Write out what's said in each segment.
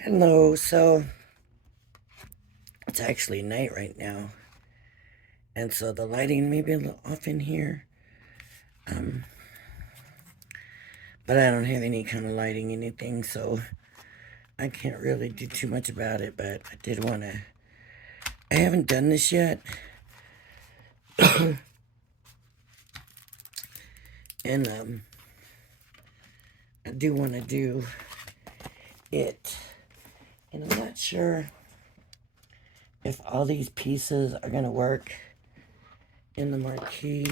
Hello, so it's actually night right now, and so the lighting may be a little off in here. Um, but I don't have any kind of lighting, anything, so I can't really do too much about it. But I did want to. I haven't done this yet, and I do want to do it, and I'm not sure if all these pieces are gonna work in the marquee.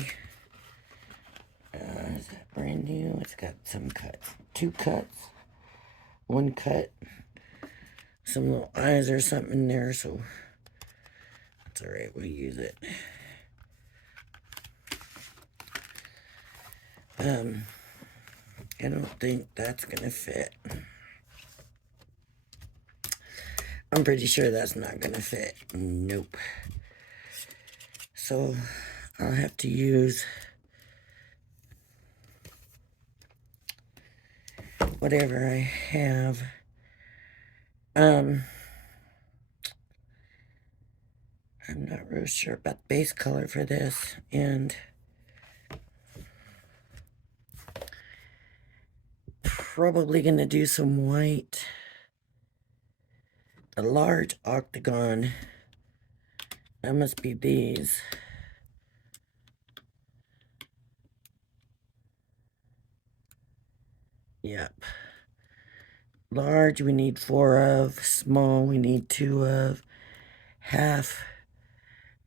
Is that brand new? It's got some cuts, two cuts, one cut, some little eyes or something in there, so that's all right. We'll use it. Um, I don't think that's gonna fit. I'm pretty sure that's not gonna fit. Nope. So I'll have to use whatever I have. I'm not real sure about the base color for this, and probably gonna do some white. A large octagon. That must be these. Yep. Large we need 4 of. Small we need 2 of. Half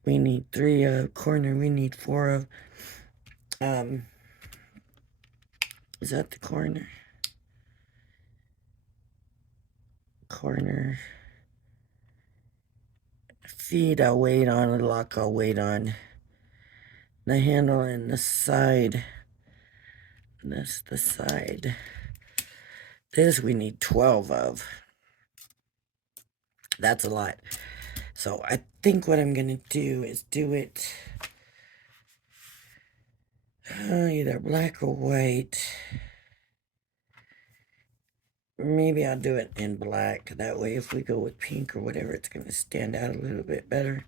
we need 3 of. Corner we need 4 of. Is that the corner? Corner. Feet I'll wait on. The lock I'll wait on. The handle and the side. That's the side. This we need 12 of. That's a lot. So I think what I'm going to do is do it either black or white. Maybe I'll do it in black. That way if we go with pink or whatever, it's going to stand out a little bit better.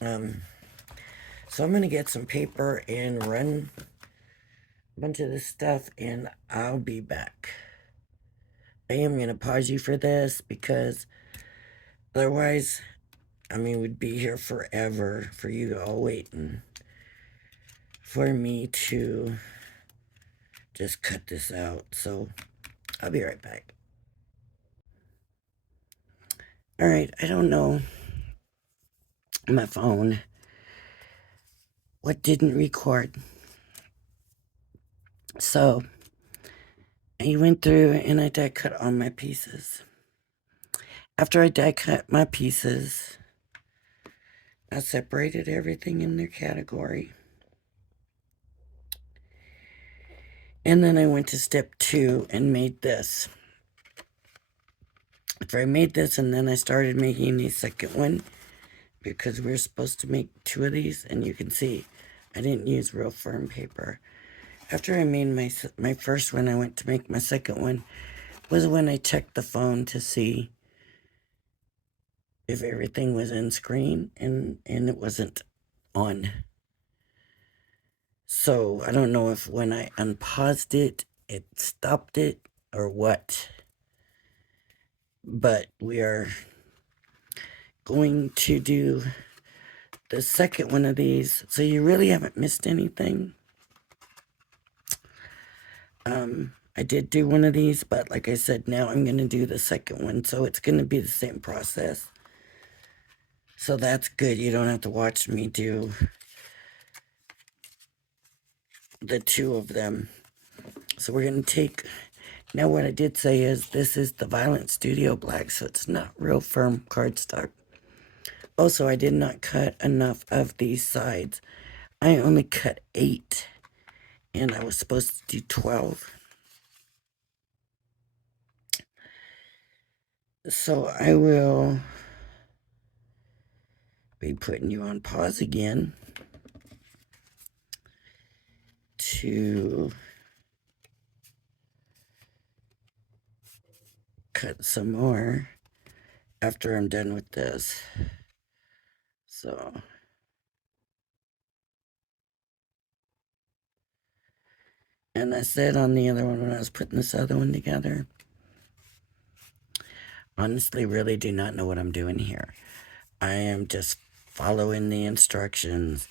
So I'm going to get some paper and run a bunch of this stuff, and I'll be back. I am going to pause you for this because otherwise, I mean, we'd be here forever for you all waiting for me to just cut this out. So I'll be right back. All right, I don't know my phone what didn't record. So I went through and I die cut all my pieces. After I die cut my pieces, I separated everything in their category. And then I went to step 2 and made this. After I made this, and then I started making the second one because we were supposed to make 2 of these, and you can see I didn't use real firm paper. After I made my first one, I went to make my second one, was when I checked the phone to see if everything was in screen, and it wasn't on. So I don't know if when I unpaused it, it stopped it or what. But we are going to do the second one of these. So you really haven't missed anything. I did do one of these, but like I said, now I'm going to do the second one. So it's going to be the same process. So that's good. You don't have to watch me do the 2 of them. So we're going to take, now what I did say is this is the Violent Studio Black, so it's not real firm cardstock. Also, I did not cut enough of these sides. I only cut 8, and I was supposed to do 12. So I will be putting you on pause again to cut some more after I'm done with this. So, and I said on the other one when I was putting this other one together, honestly, really do not know what I'm doing here. I am just following the instructions,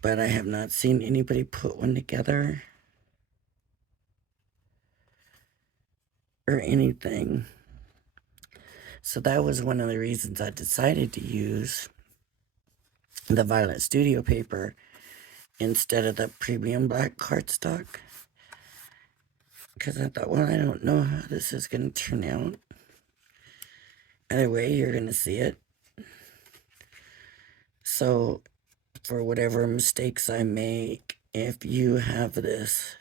but I have not seen anybody put one together or anything. So that was one of the reasons I decided to use the Violet Studio paper instead of the premium black cardstock. Because I thought, well, I don't know how this is going to turn out. Either way, you're going to see it. So, for whatever mistakes I make, if you have this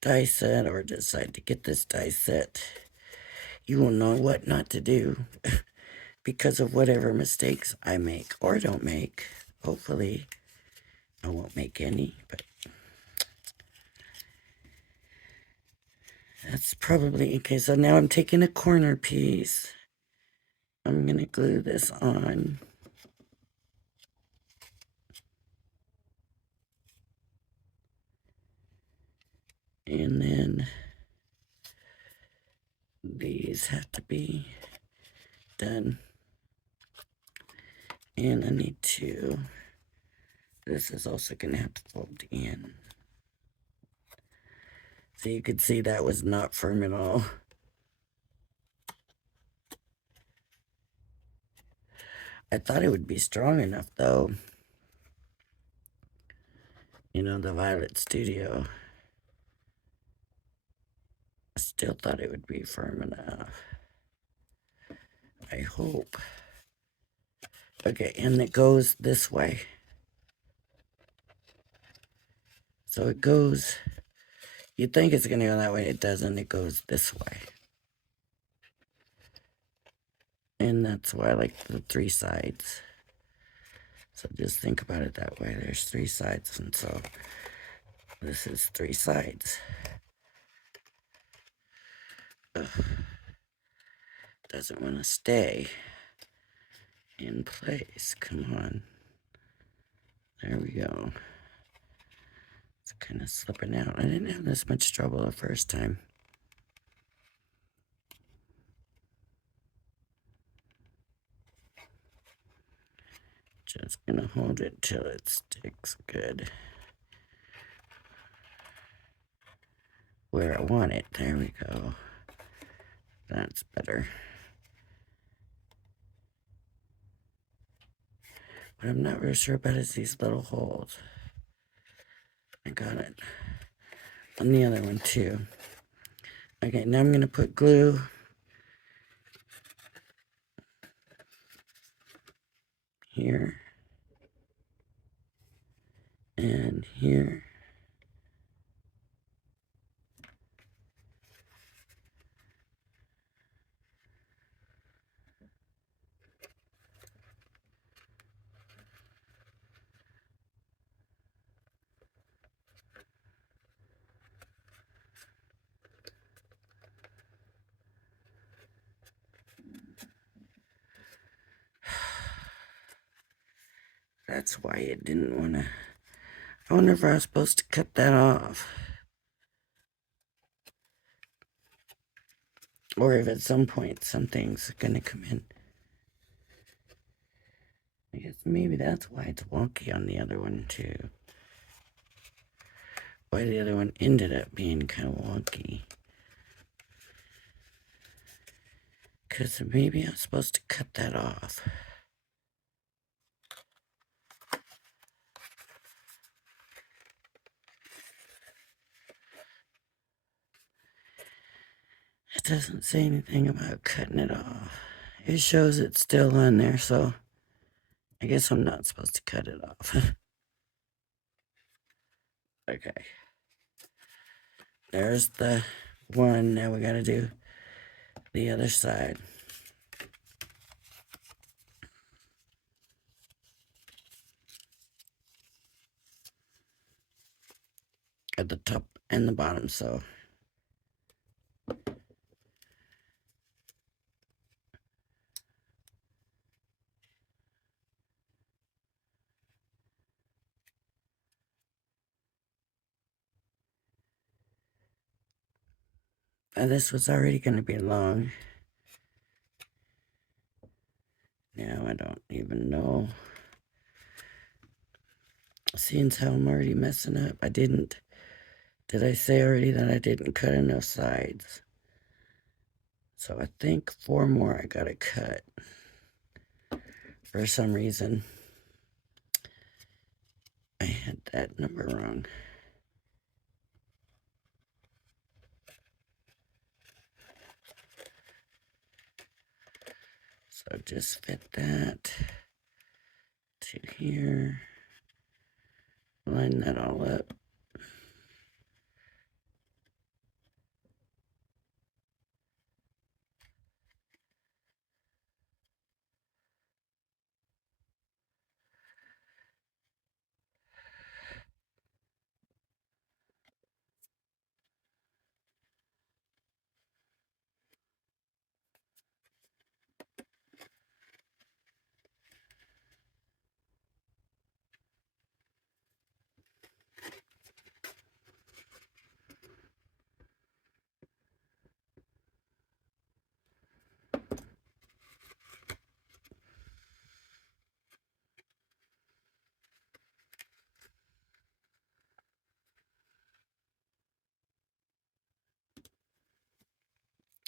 die set or decide to get this die set, you will know what not to do because of whatever mistakes I make or don't make. Hopefully, I won't make any, but that's probably okay. So now I'm taking a corner piece. I'm going to glue this on. And then these have to be done. And I need to, this is also going to have to fold in. So you could see that was not firm at all. I thought it would be strong enough though. You know, the Violet Studio. I still thought it would be firm enough. I hope. Okay, and it goes this way. So it goes, you'd think it's going to go that way. It doesn't. It goes this way. And that's why I like the 3 sides. So just think about it that way. There's 3 sides. And so this is 3 sides. Ugh. Doesn't want to stay in place. Come on. There we go. It's kind of slipping out. I didn't have this much trouble the first time. Just gonna hold it till it sticks good. Where I want it. There we go. That's better. What I'm not really sure about is these little holes. I got it on the other one too. Okay, now I'm gonna put glue here and here. That's why it didn't want to. I wonder if I was supposed to cut that off. Or if at some point something's going to come in. I guess maybe that's why it's wonky on the other one too. Why the other one ended up being kind of wonky. Because maybe I'm supposed to cut that off. It doesn't say anything about cutting it off. It shows it's still on there, so I guess I'm not supposed to cut it off. Okay. There's the one. Now we gotta do the other side. At the top and the bottom, so This was already going to be long. Now I don't even know. Seeing how I'm already messing up. Did I say already that I didn't cut enough sides? So I think 4 more I gotta cut. For some reason, I had that number wrong. So just fit that to here. Line that all up.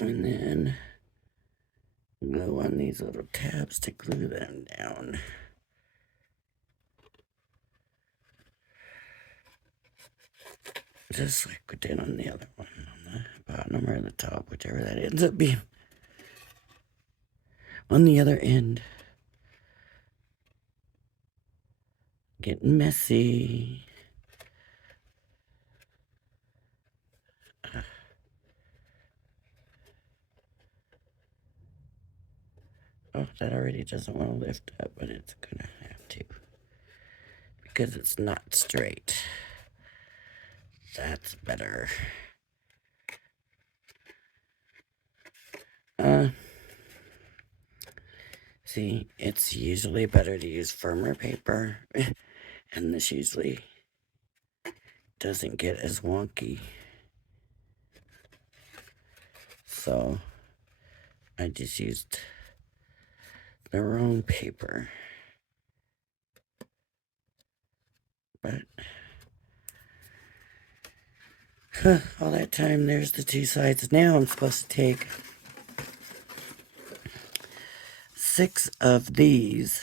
And then glue on these little tabs to glue them down. Just like we did on the other one, on the bottom or the top, whichever that ends up being. On the other end. Getting messy. Oh, that already doesn't want to lift up, but it's gonna have to. Because it's not straight. That's better. See, it's usually better to use firmer paper, and this usually doesn't get as wonky. So, I just used the wrong paper. But, all that time, there's the 2 sides. Now I'm supposed to take 6 of these.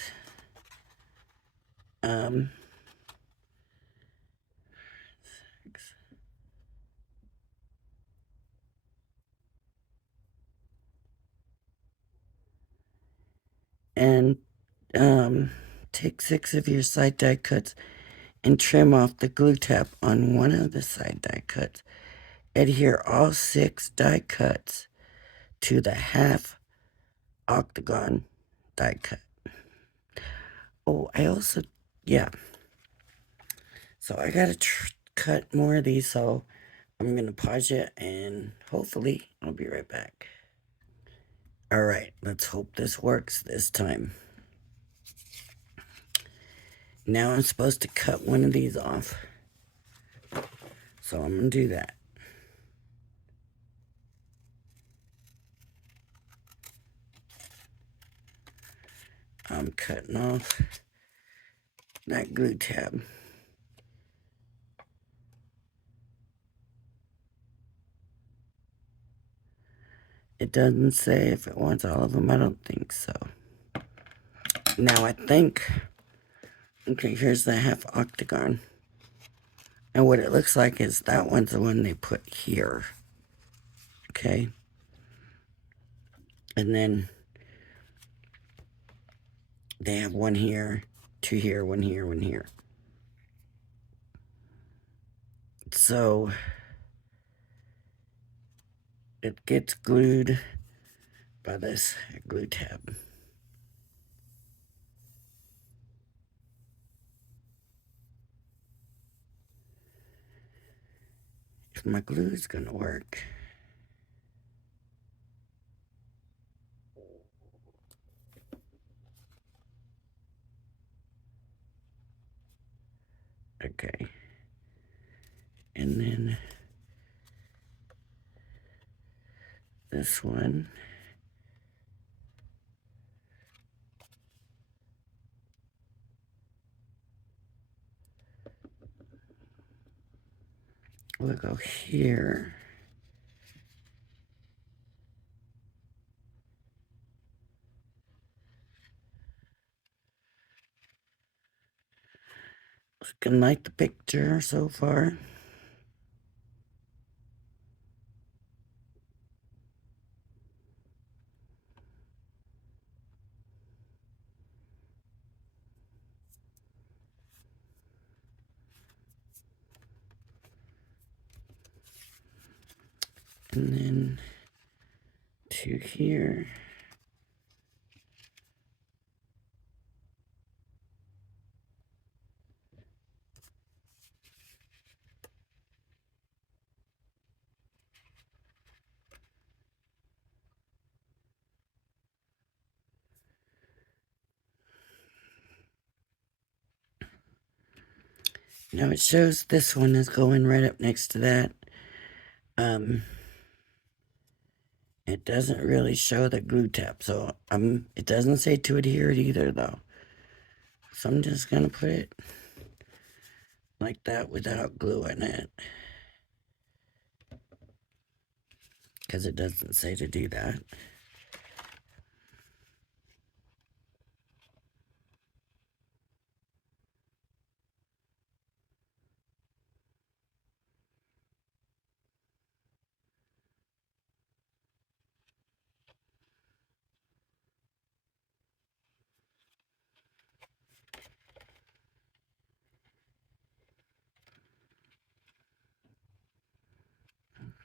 And take 6 of your side die cuts and trim off the glue tab on one of the side die cuts. Adhere all 6 die cuts to the half octagon die cut. Oh, I also, yeah. So I gotta cut more of these, so I'm gonna pause it and hopefully I'll be right back. All right, let's hope this works this time. Now I'm supposed to cut one of these off. So I'm gonna do that. I'm cutting off that glue tab. It doesn't say if it wants all of them. I don't think so. Now I think, okay, here's the half octagon. And what it looks like is that one's the one they put here. Okay. And then they have one here, 2 here, 1 here, 1 here. So it gets glued by this glue tab. If my glue is gonna work. Okay. And then this one. We'll go here. Looking like the picture so far. And then to here. Now it shows this one is going right up next to that. It doesn't really show the glue tab, so it doesn't say to adhere it either though. So I'm just gonna put it like that without glue in it, because it doesn't say to do that.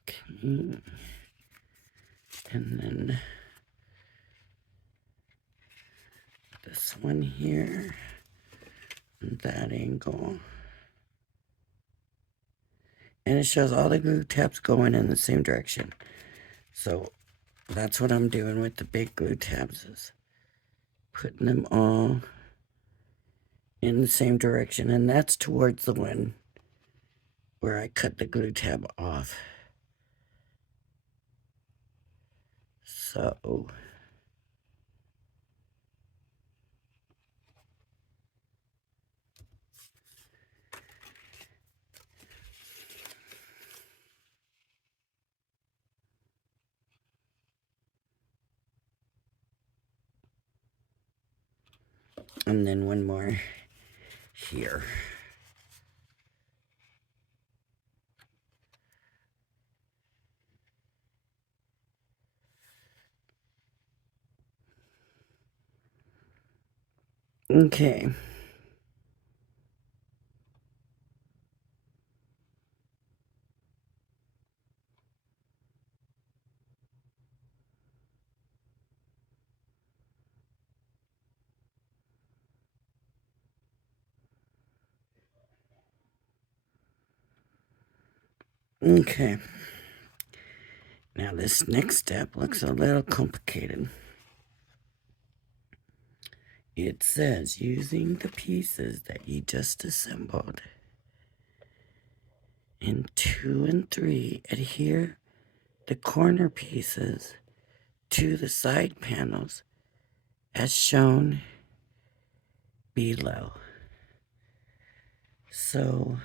Okay. And then this one here, and that angle. And it shows all the glue tabs going in the same direction. So that's what I'm doing with the big glue tabs, is putting them all in the same direction. And that's towards the one where I cut the glue tab off. So and then one more here. Okay. Okay. Now this next step looks a little complicated. It says using the pieces that you just assembled in 2 and 3, adhere the corner pieces to the side panels as shown below. So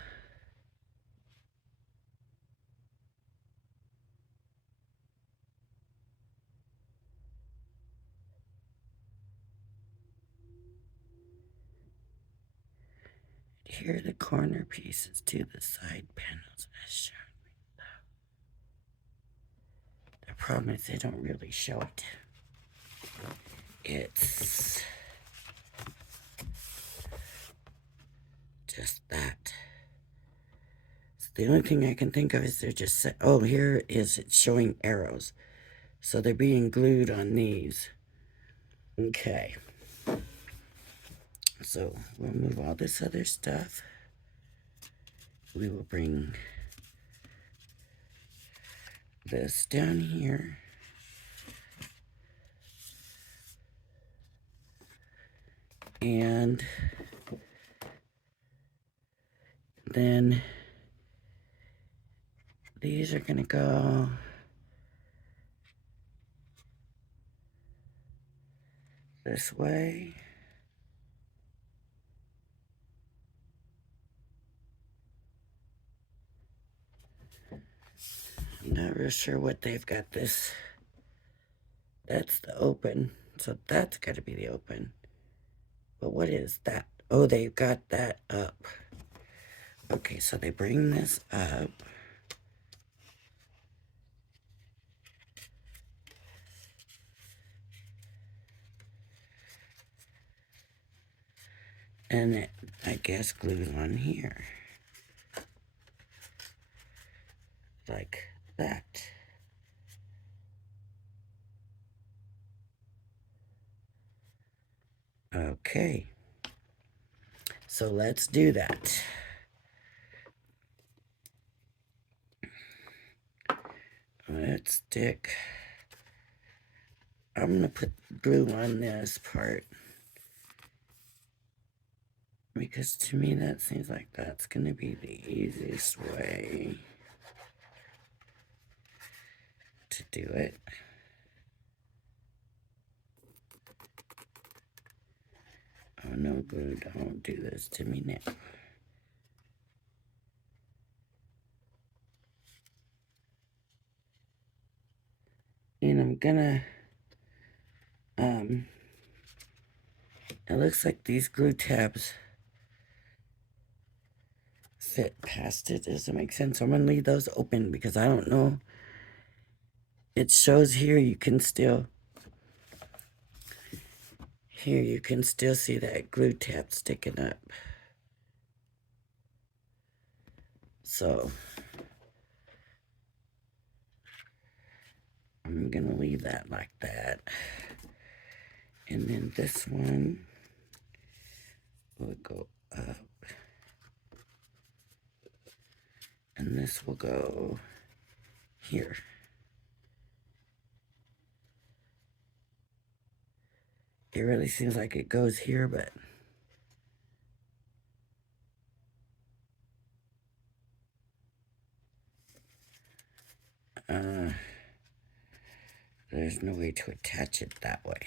adhere the corner pieces to the side panels as shown below. The problem is they don't really show it. It's just that. So the only thing I can think of is they're just oh, here is it's showing arrows. So they're being glued on these. Okay. So we'll move all this other stuff. We will bring this down here. And then these are going to go this way. I'm not real sure what they've got this. That's the open. So that's got to be the open. But what is that? Oh, they've got that up. Okay, so they bring this up. And it, I guess, glues on here. Like that. Okay. So let's do that. Let's stick. I'm going to put glue on this part. Because to me that seems like that's going to be the easiest way to do it. Oh no, glue, don't do this to me now. And I'm gonna, it looks like these glue tabs fit past it. Does it make sense? I'm gonna leave those open because I don't know. It shows here you can still, here you can still see that glue tab sticking up. So I'm gonna leave that like that. And then this one will go up. And this will go here. It really seems like it goes here, but there's no way to attach it that way.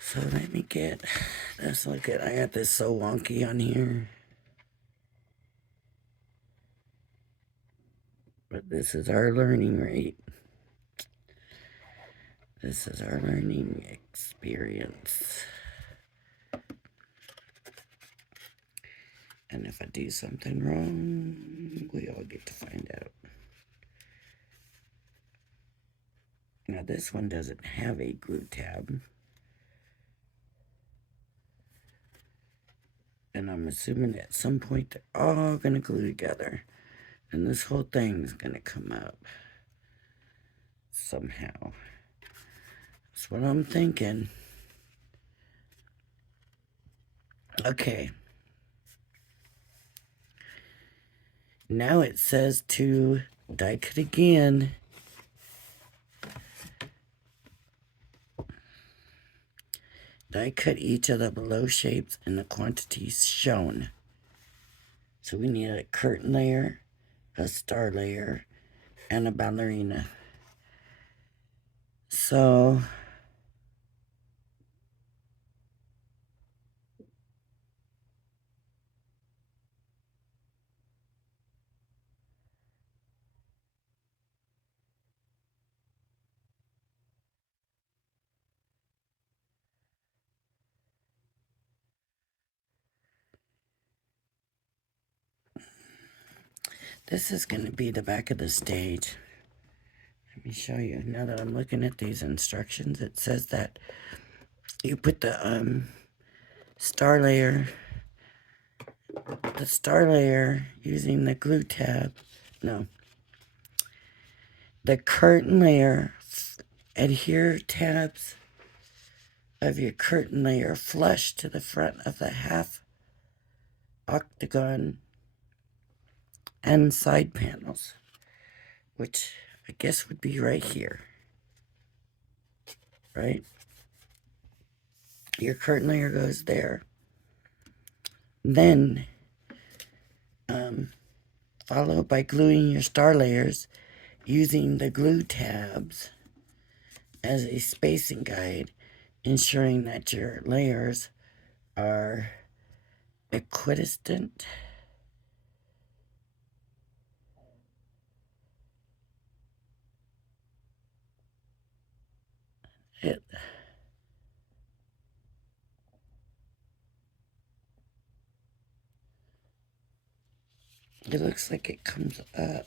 So let me get, let's look at, I got this so wonky on here. But this is our learning rate. This is our learning experience. And if I do something wrong, we all get to find out. Now this one doesn't have a glue tab. And I'm assuming at some point they're all gonna glue together. And this whole thing's gonna come up somehow. That's what I'm thinking. Okay. Now it says to die cut again. Die cut each of the below shapes in the quantities shown. So we need a curtain layer, a star layer, and a ballerina. So this is going to be the back of the stage. Let me show you. Now that I'm looking at these instructions, it says that you put the star layer using the glue tab. No. The curtain layer, adhere tabs of your curtain layer flush to the front of the half octagon and side panels, which I guess would be right here, right? Your curtain layer goes there. Then, followed by gluing your star layers using the glue tabs as a spacing guide, ensuring that your layers are equidistant. It looks like it comes up.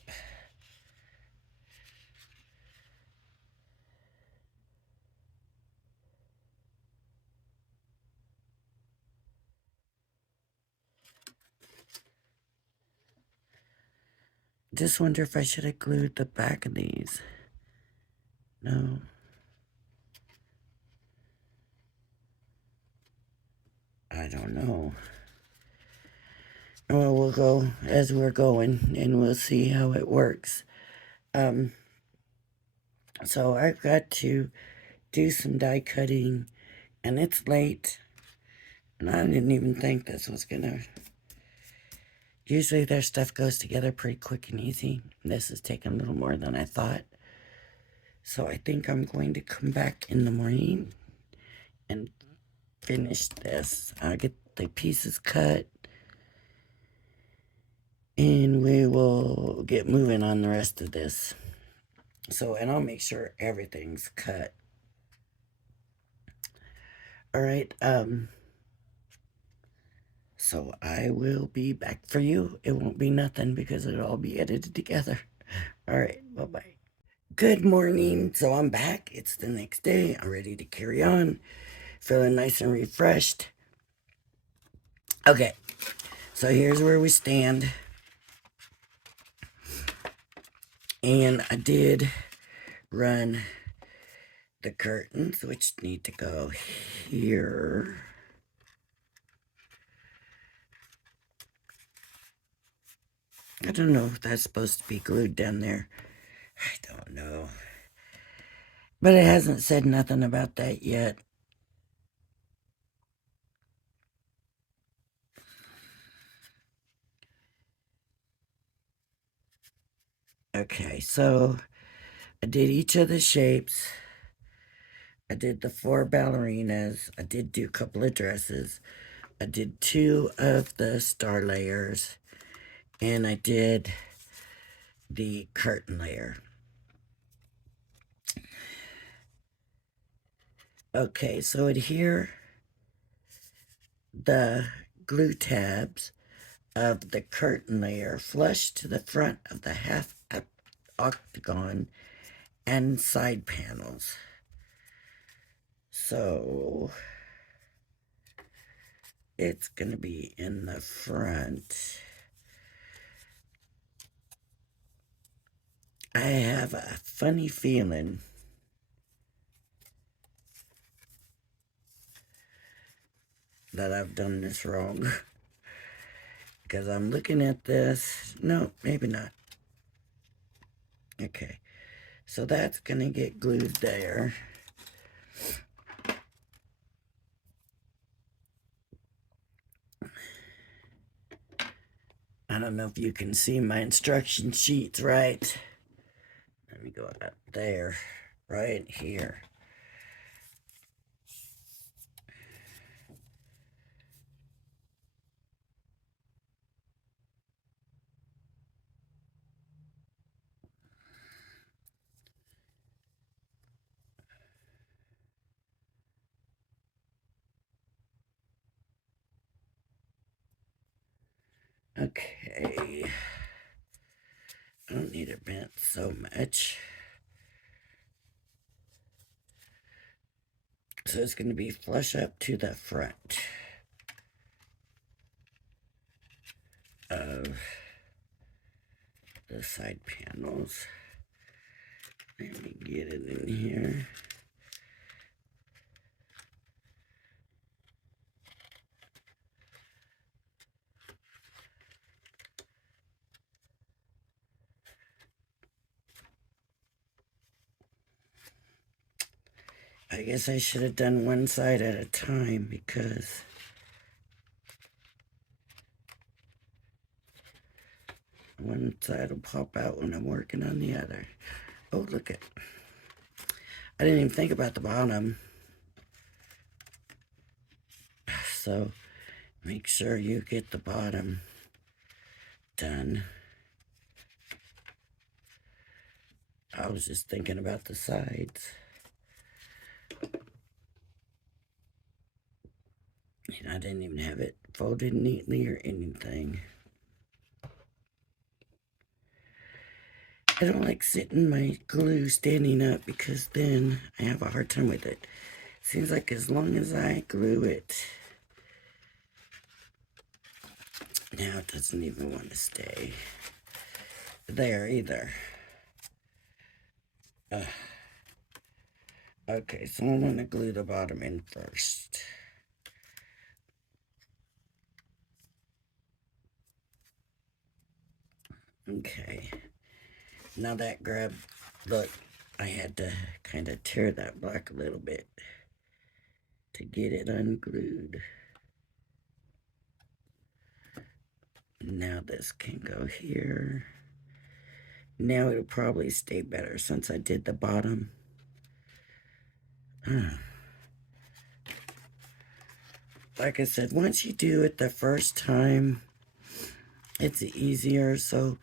Just wonder if I should have glued the back of these. No. I don't know. Well, we'll go as we're going and we'll see how it works. So I've got to do some die cutting and it's late. And I didn't even think this was gonna. Usually their stuff goes together pretty quick and easy. This is taking a little more than I thought. So I think I'm going to come back in the morning and finish this. I'll get the pieces cut and we will get moving on the rest of this. So, and I'll make sure everything's cut. All right, so I will be back for you. It won't be nothing because it'll all be edited together. All right, bye-bye. Good morning. So I'm back. It's the next day. I'm ready to carry on. Feeling nice and refreshed. Okay, so here's where we stand. And I did run the curtains, which need to go here. I don't know if that's supposed to be glued down there. I don't know. But it hasn't said nothing about that yet. Okay, so I did each of the shapes. I did the 4 ballerinas. I did do a couple of dresses. I did 2 of the star layers. And I did the curtain layer. Okay, so adhere the glue tabs of the curtain layer flush to the front of the half octagon and side panels. So it's going to be in the front. I have a funny feeling that I've done this wrong. Because I'm looking at this. No, maybe not. Okay. So that's going to get glued there. I don't know if you can see my instruction sheets right. Let me go up there, right here. Okay. I don't need it bent so much. So it's going to be flush up to the front of the side panels. Let me get it in here. I guess I should have done one side at a time because one side will pop out when I'm working on the other. Oh, look it. I didn't even think about the bottom. So make sure you get the bottom done. I was just thinking about the sides. And I didn't even have it folded neatly or anything. I don't like sitting my glue standing up because then I have a hard time with it. Seems like as long as I glue it, now it doesn't even want to stay there either. Okay, so I'm going to glue the bottom in first. Okay, now that grab, look, I had to kind of tear that black a little bit to get it unglued. Now this can go here. Now it'll probably stay better since I did the bottom. Like I said, once you do it the first time, it's easier. So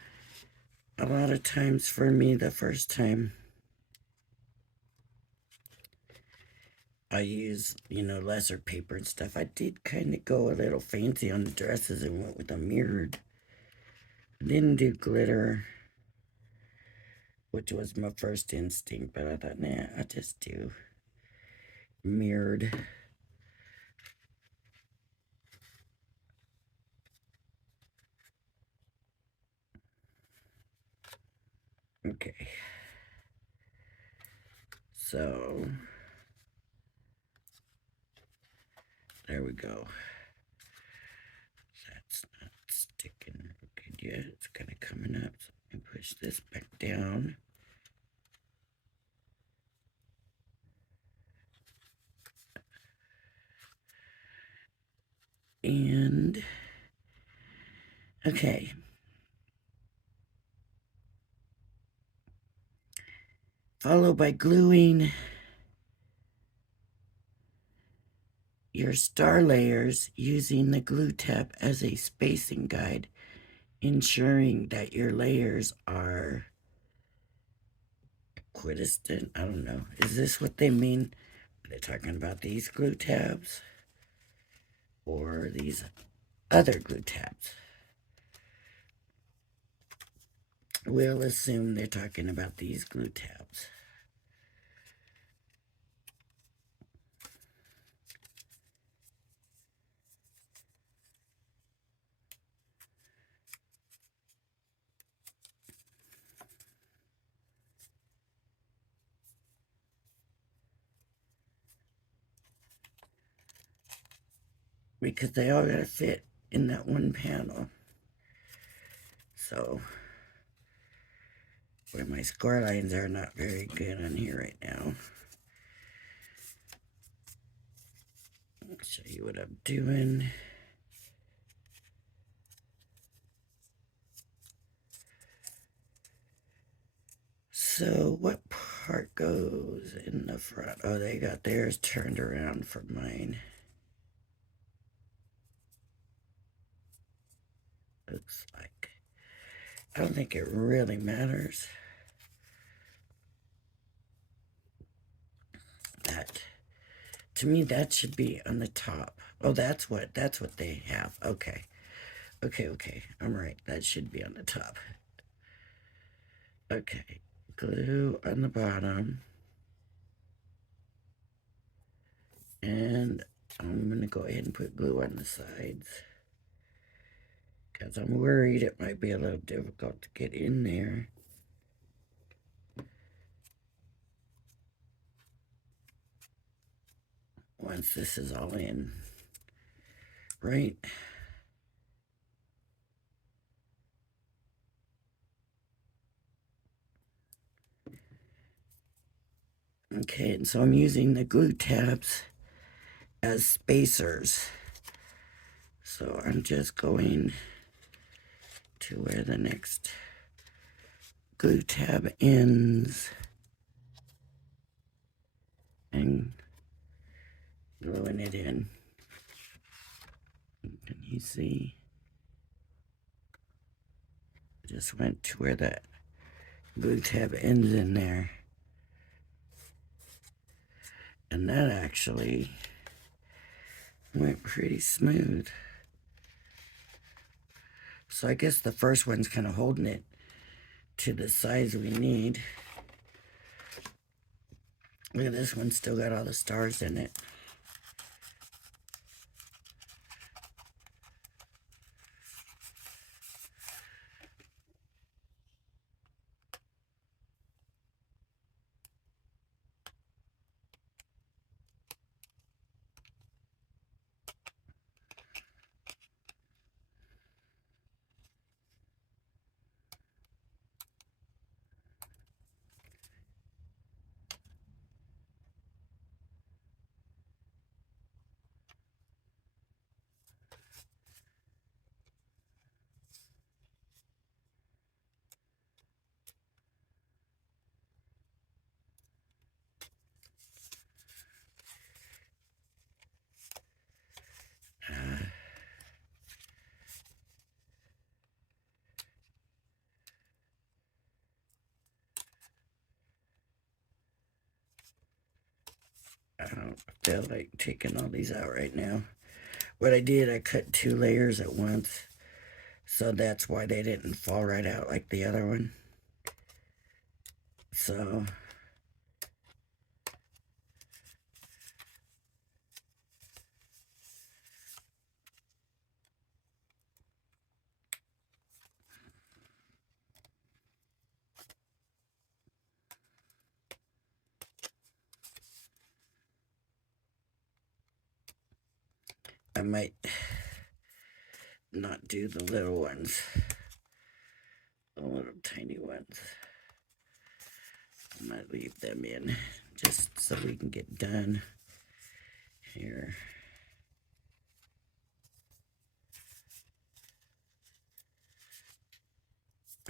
a lot of times for me, the first time, I use, lesser paper and stuff. I did kind of go a little fancy on the dresses and went with a mirrored. I didn't do glitter, which was my first instinct, but I thought, nah, I'll just do mirrored. Okay. So, there we go. That's not sticking good yet. It's kind of coming up. So let me push this back down. And, okay. Follow by gluing your star layers using the glue tab as a spacing guide, ensuring that your layers are equidistant. I don't know. Is this what they mean? Are they talking about these glue tabs or these other glue tabs? We'll assume they're talking about these glue tabs. Because they all gotta fit in that one panel. So, where my score lines are not very good on here right now. I'll show you what I'm doing. So what part goes in the front? Oh, they got theirs turned around for mine. Looks like. I don't think it really matters. That, to me, that should be on the top. Oh, that's what they have. Okay. Okay. I'm right. That should be on the top. Okay. Glue on the bottom. And I'm going to go ahead and put glue on the sides, because I'm worried it might be a little difficult to get in there. Once this is all in, right? Okay, and so I'm using the glue tabs as spacers. So I'm just going to where the next glue tab ends. gluing it in. Can you see? Just went to where that glue tab ends in there. And that actually went pretty smooth. So I guess the first one's kind of holding it to the size we need. Look at this one, still got all the stars in it. I don't feel like taking all these out right now. What I did, I cut 2 layers at once. So that's why they didn't fall right out like the other one. So I might not do the little ones, the little tiny ones. I might leave them in just so we can get done here.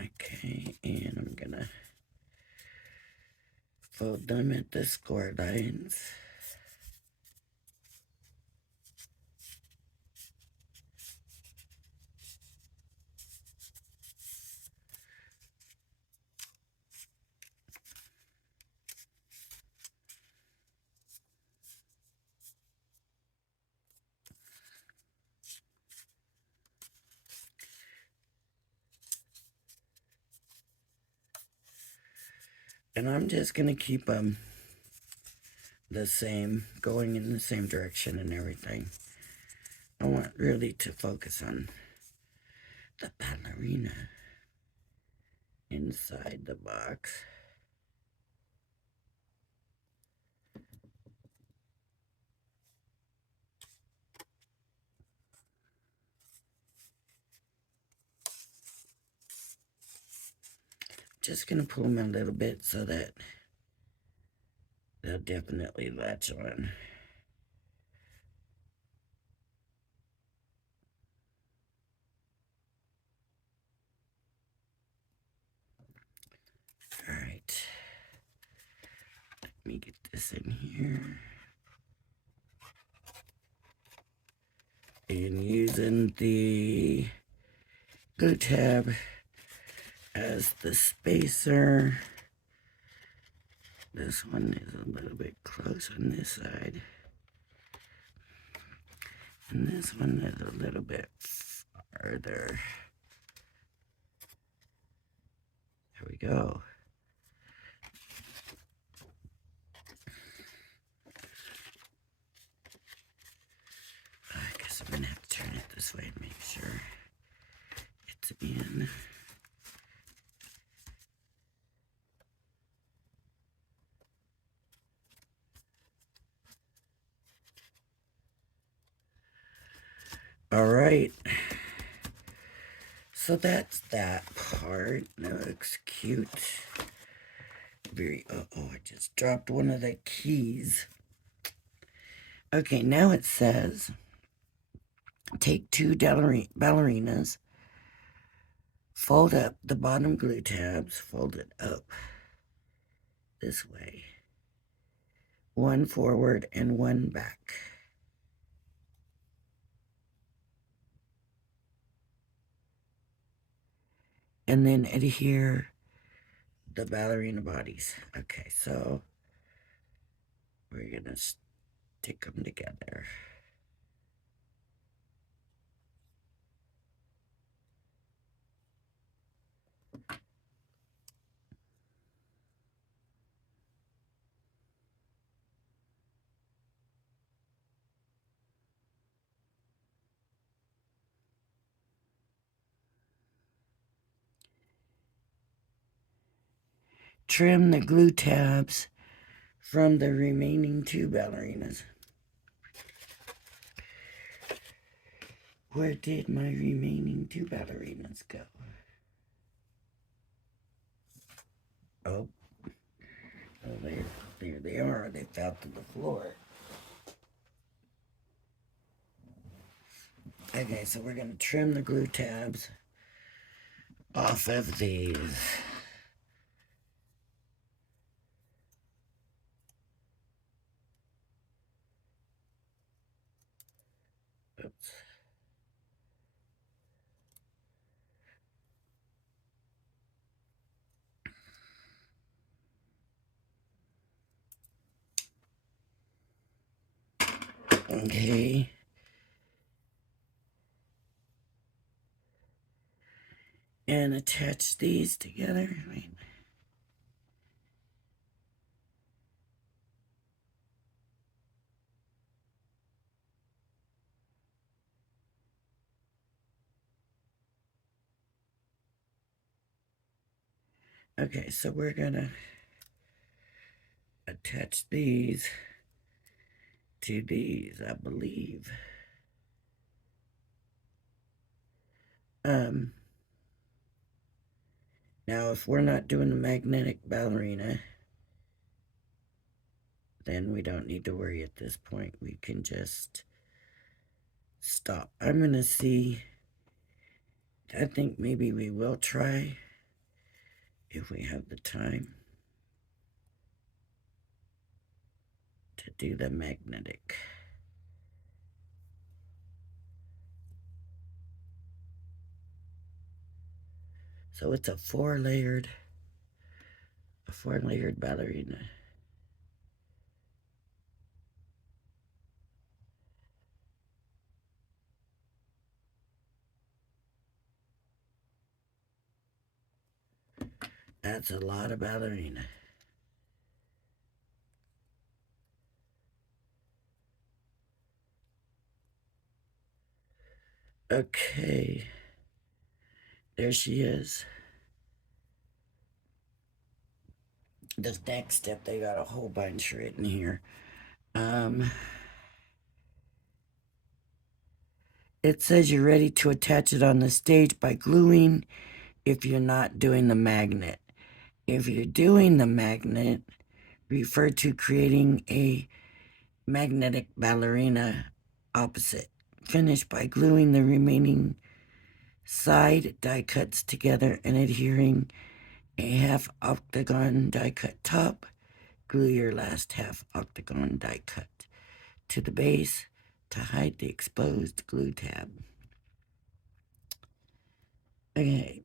Okay, and I'm gonna fold them at the score lines. And I'm just gonna keep them the same, going in the same direction and everything. I want really to focus on the ballerina inside the box. Just gonna pull them a little bit so that they'll definitely latch on. All right, let me get this in here. And using the glue tab as the spacer. This one is a little bit close on this side. And this one is a little bit farther. There we go. I guess I'm gonna have to turn it this way and make sure it's in. All right. So that's that part. That looks cute. Very, oh, I just dropped one of the keys. Okay, now it says, take 2 ballerinas, fold up the bottom glue tabs, fold it up this way. 1 forward and 1 back. and then adhere the ballerina bodies. Okay, so we're gonna stick them together. Trim the glue tabs from the remaining 2 ballerinas. Where did my remaining 2 ballerinas go? Oh, there they are. They fell to the floor. Okay, so we're going to trim the glue tabs off of these. Oops. Okay. And attach these together. Wait. Okay, so we're gonna attach these to these, I believe. Now if we're not doing the magnetic ballerina, then we don't need to worry at this point. We can just stop. I'm gonna see. I think maybe we will try if we have the time to do the magnetic. So it's a four-layered ballerina. That's a lot of ballerina. Okay. There she is. This next step, they got a whole bunch written here. It says you're ready to attach it on the stage by gluing if you're not doing the magnet. If you're doing the magnet, refer to creating a magnetic ballerina opposite. Finish by gluing the remaining side die cuts together and adhering a half octagon die cut top. Glue your last half octagon die cut to the base to hide the exposed glue tab. Okay.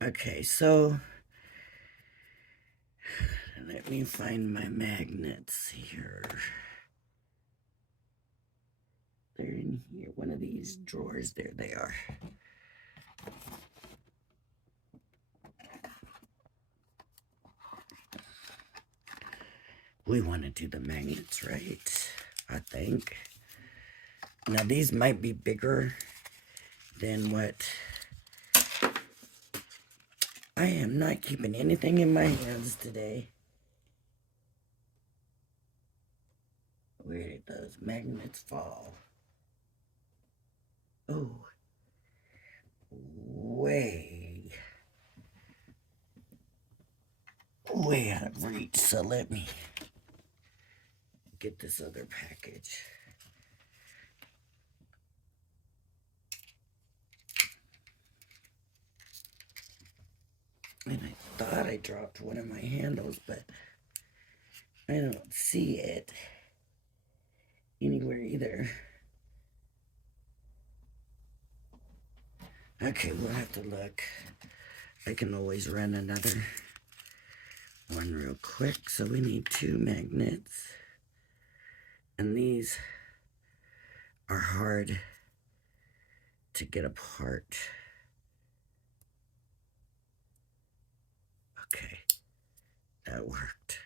Okay, so let me find my magnets here. They're in here, one of these drawers. There they are. We want to do the magnets, right? I think. Now these might be bigger than what. I am not keeping anything in my hands today. Where did those magnets fall? Oh, way out of reach. So let me get this other package. And I thought I dropped one of my handles, but I don't see it anywhere either. Okay, we'll have to look. I can always run another one real quick. So we need 2 magnets. And these are hard to get apart. Okay, that worked.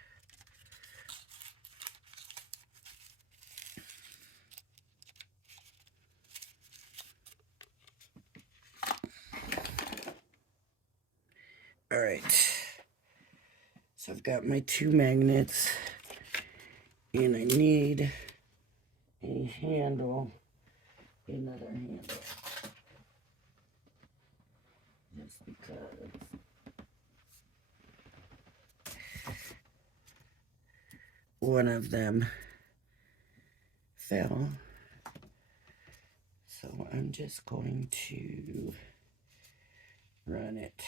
All right, so I've got my 2 magnets, and I need a handle, another handle, just because one of them fell. So I'm just going to run it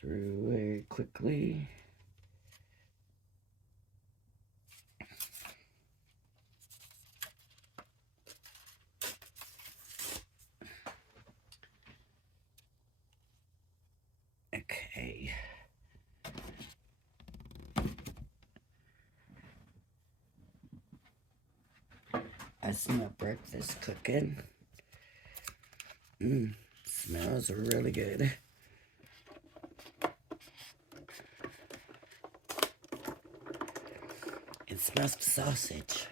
through very quickly. Okay. I smell breakfast cooking. Smells really good. It smells the sausage.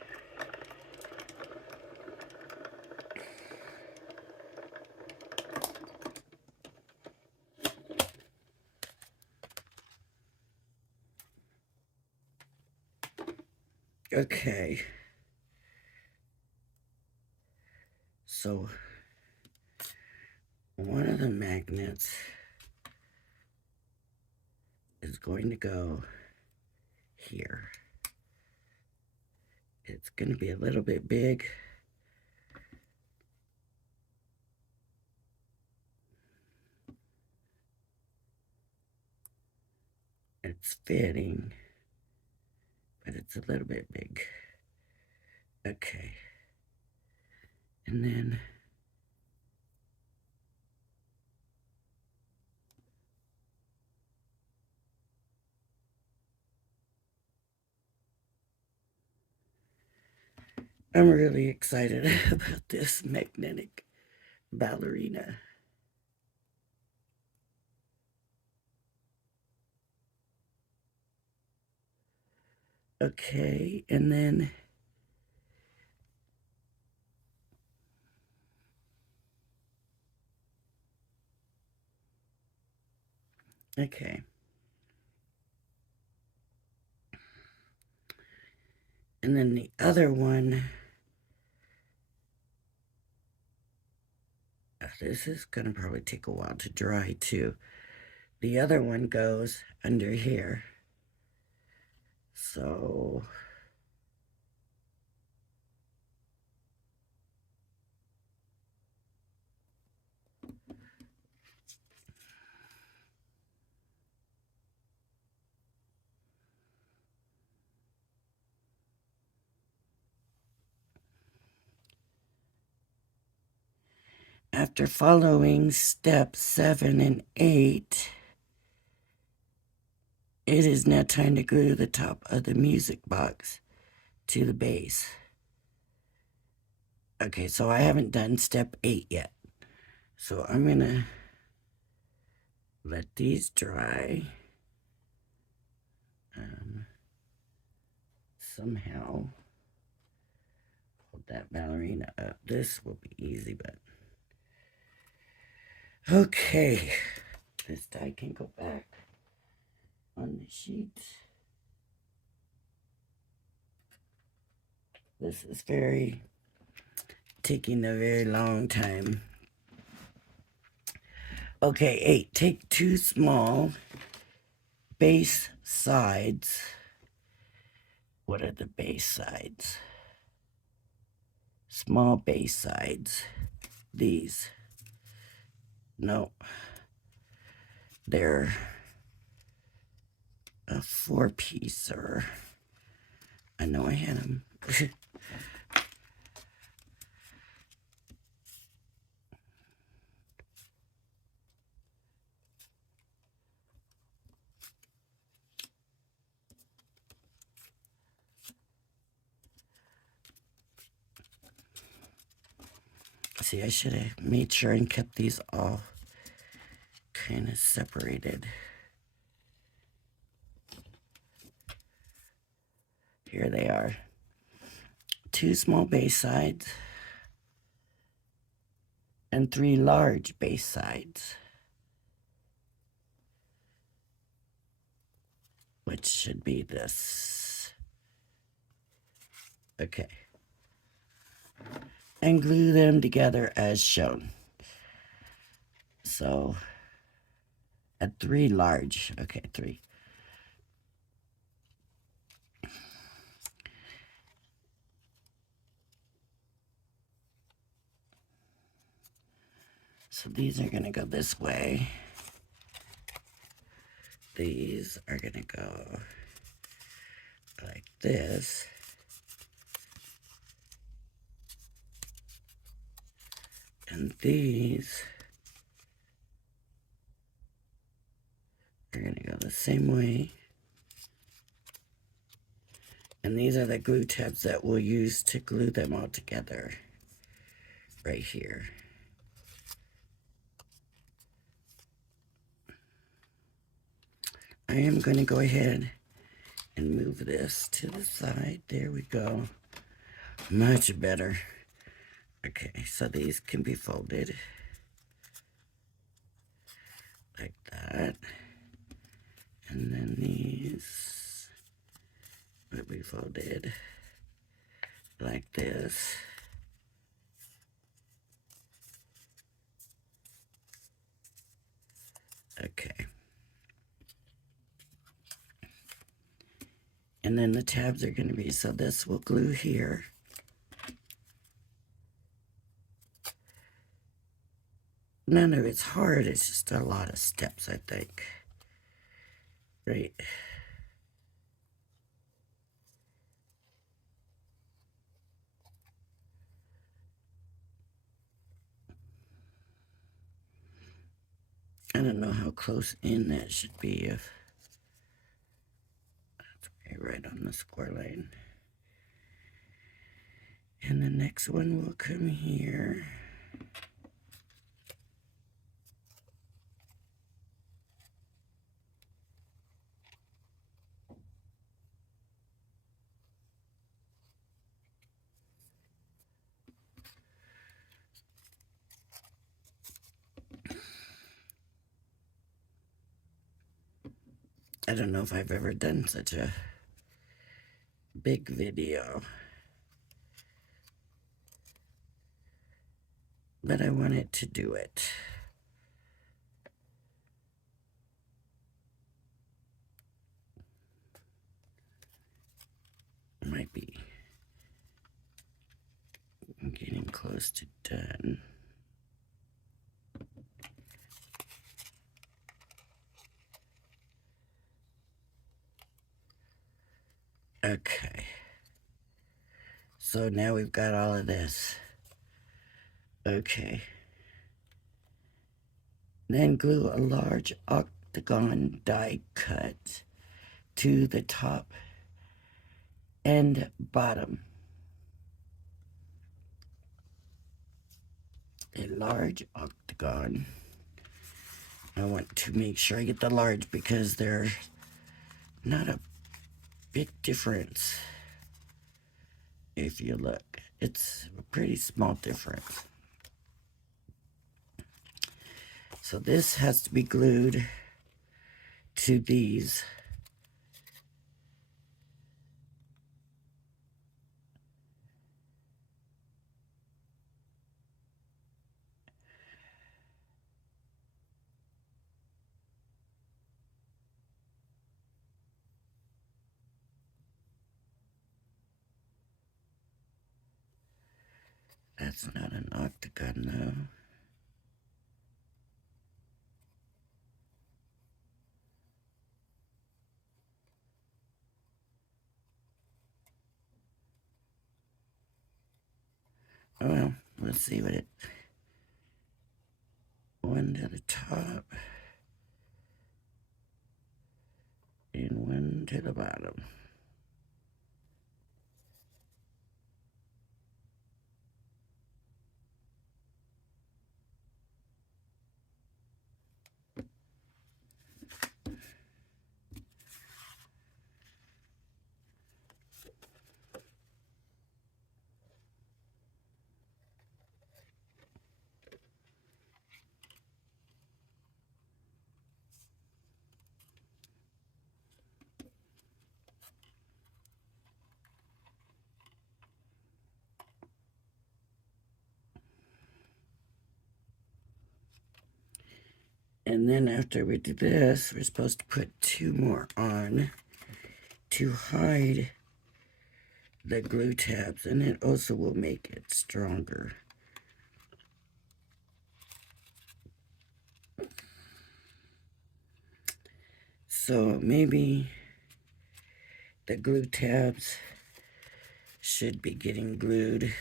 Okay. So one of the magnets is going to go here. It's going to be a little bit big. It's fitting, but it's a little bit big. Okay. And then I'm really excited about this magnetic ballerina. Okay, and then okay. And then the other one, this is going to probably take a while to dry too. The other one goes under here. So after following steps 7 and 8, it is now time to glue the top of the music box to the base. Okay, so I haven't done step 8 yet. So I'm going to let these dry. Somehow hold that ballerina up. This will be easy, but okay. This die can go back on the sheet. This is taking a very long time. Okay, 8. Take 2 small base sides. What are the base sides? Small base sides. These. No. they're a 4-piece, or I know I had them. See, I should have made sure and kept these all kind of separated. Here they are. 2 small base sides and 3 large base sides, which should be this. Okay. And glue them together as shown. So, at 3 large. Okay, 3. So these are going to go this way. These are going to go like this. And these are going to go the same way. And these are the glue tabs that we'll use to glue them all together right here. I am going to go ahead and move this to the side. There we go. Much better. Okay, so these can be folded like that. And then these will be folded like this. Okay. And then the tabs are going to be, so this will glue here. None of it's hard, it's just a lot of steps, I think. Right. I don't know how close in that should be. If that's right on the square line. And the next one will come here. I don't know if I've ever done such a big video, but I wanted to do it. Might be getting close to done. Okay. So now we've got all of this. Okay. Then glue a large octagon die cut to the top and bottom. A large octagon. I want to make sure I get the large because they're not a big difference. If you look, it's a pretty small difference. So this has to be glued to these. That's not an octagon though. Oh well, let's see what it. One to the top and one to the bottom. And then after we do this, we're supposed to put 2 more on to hide the glue tabs, and it also will make it stronger. So maybe the glue tabs should be getting glued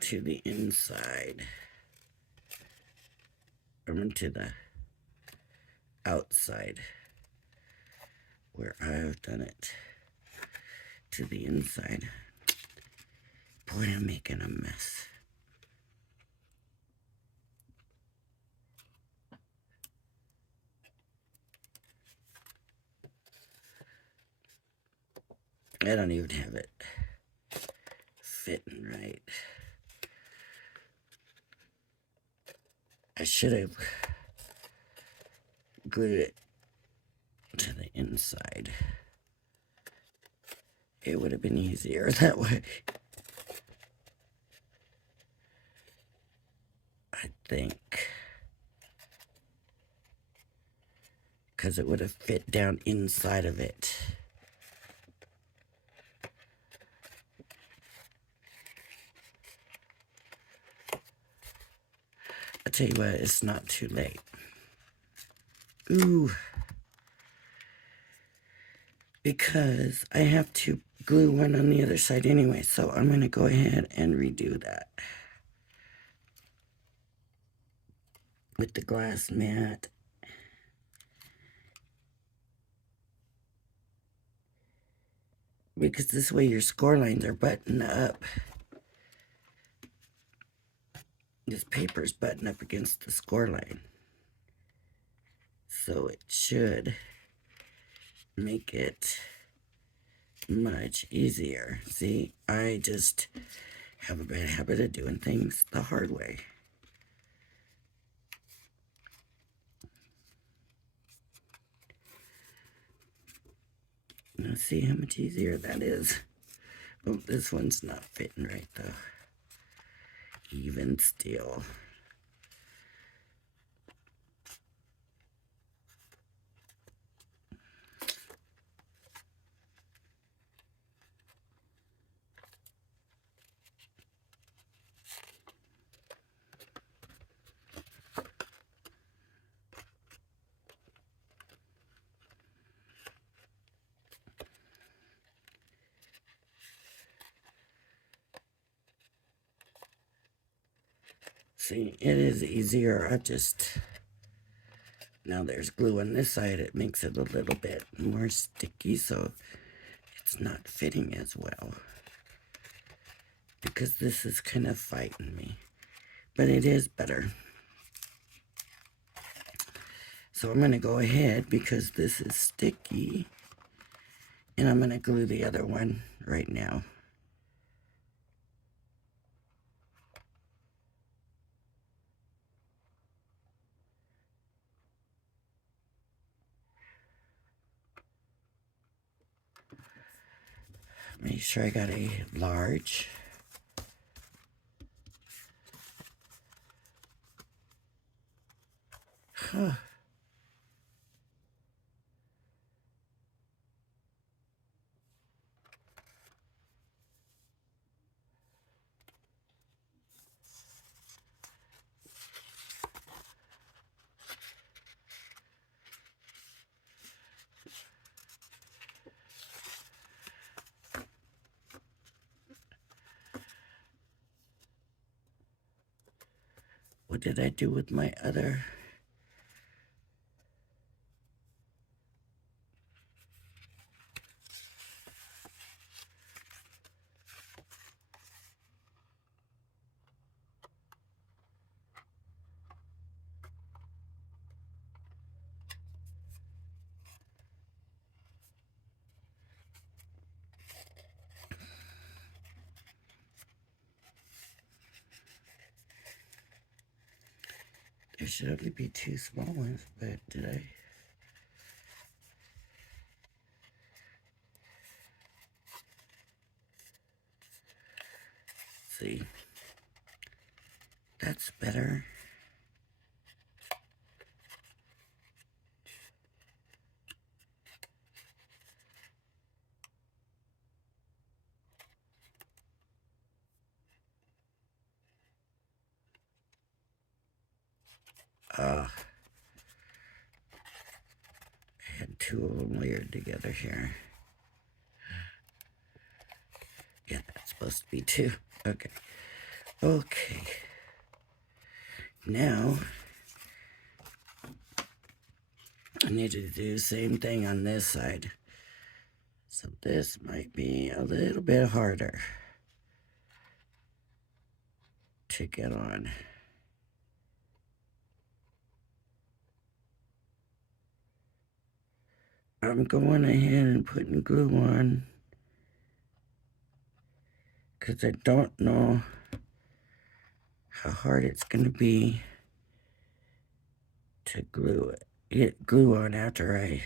to the inside, or to the outside where I've done it, to the inside. Boy, I'm making a mess. I don't even have it fitting right. I should have glued it to the inside. It would have been easier that way, I think, because it would have fit down inside of it. I tell you what, it's not too late. Ooh. Because I have to glue one on the other side anyway, so I'm going to go ahead and redo that with the glass mat. Because this way your score lines are buttoned up. This paper's buttoned up against the score line. So it should make it much easier. See, I just have a bad habit of doing things the hard way. Now see how much easier that is. Oh, this one's not fitting right though. Even still. See, it is easier. Now there's glue on this side. It makes it a little bit more sticky, so it's not fitting as well. Because this is kind of fighting me. But it is better. So I'm going to go ahead, because this is sticky, and I'm going to glue the other one right now. Make sure I got a large. Huh. What did I do with my other? There should only be 2 small ones, but did I? See, that's better. I had 2 of them layered together here. Yeah, that's supposed to be 2. Okay. Okay. Now, I need to do the same thing on this side. So this might be a little bit harder to get on. I'm going ahead and putting glue on because I don't know how hard it's going to be to get glue on after I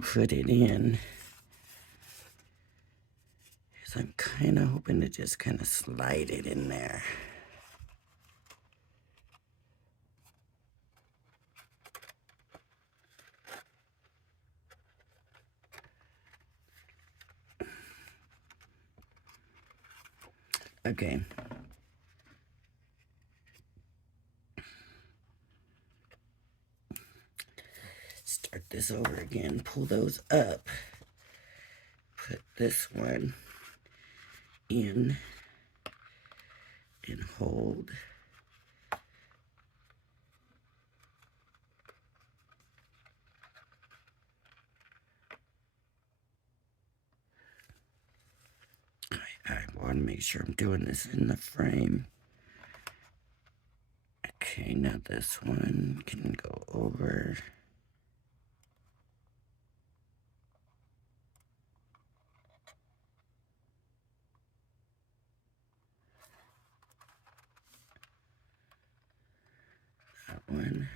put it in. Because I'm kind of hoping to just kind of slide it in there. Okay. Start this over again. Pull those up. Put this one in and hold. I want to make sure I'm doing this in the frame. Okay, now this one can go over. That one.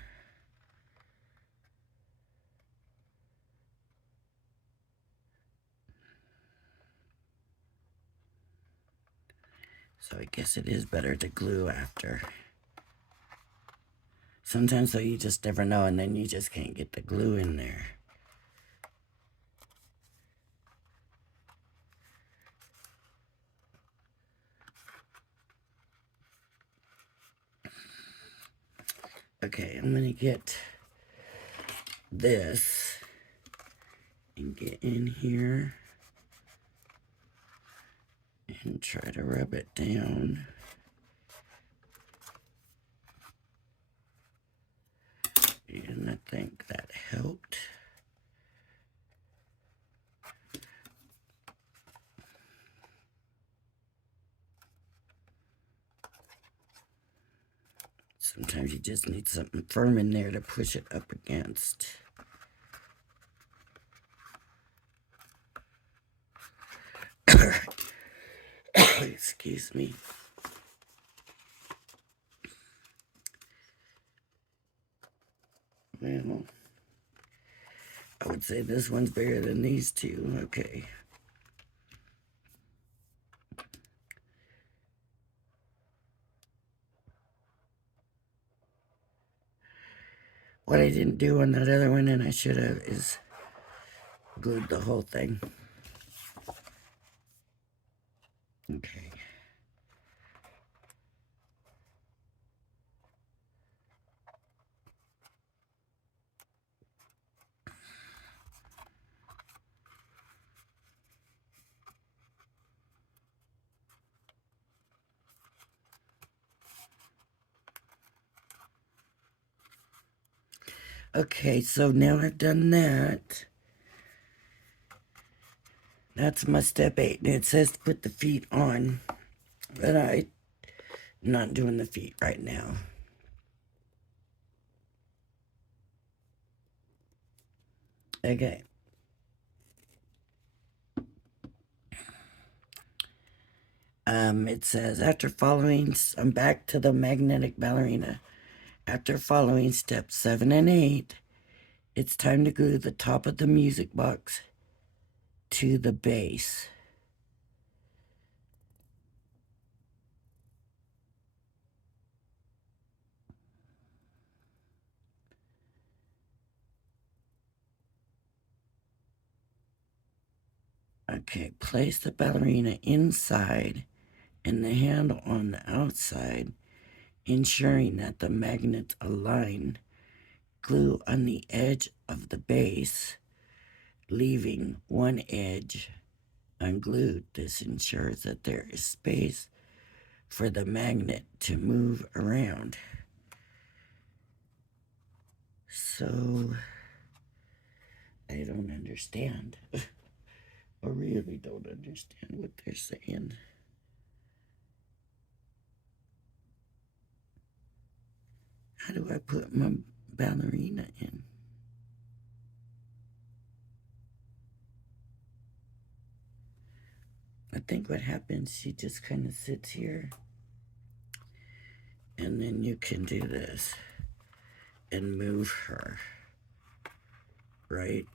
So I guess it is better to glue after. Sometimes though you just never know and then you just can't get the glue in there. Okay, I'm gonna get this and get in here and try to rub it down. And I think that helped. Sometimes you just need something firm in there to push it up against. Excuse me. Well, I would say this one's bigger than these 2. Okay. What I didn't do on that other one, and I should have, is glued the whole thing. Okay. Okay, so now I've done that. That's my step 8. And it says to put the feet on, but I'm not doing the feet right now. Okay. It says, I'm back to the magnetic ballerina. After following steps 7 and 8, it's time to glue the top of the music box to the base. Okay, place the ballerina inside and the handle on the outside, ensuring that the magnets align. Glue on the edge of the base, leaving one edge unglued. This ensures that there is space for the magnet to move around. So, I don't understand. I really don't understand what they're saying. How do I put my ballerina in? I think what happens, she just kind of sits here, and then you can do this and move her, right?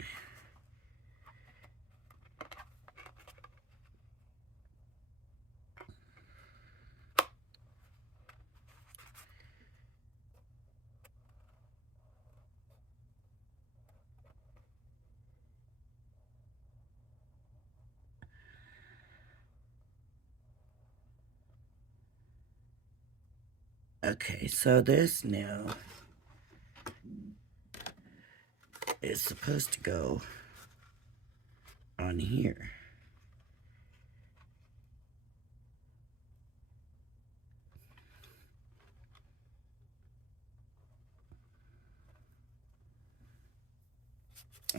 Okay, so this now is supposed to go on here.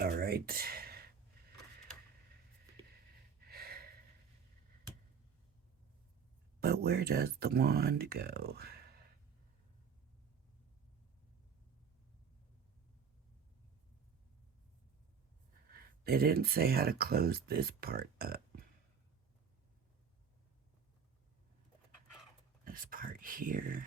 All right. But where does the wand go? They didn't say how to close this part up. This part here.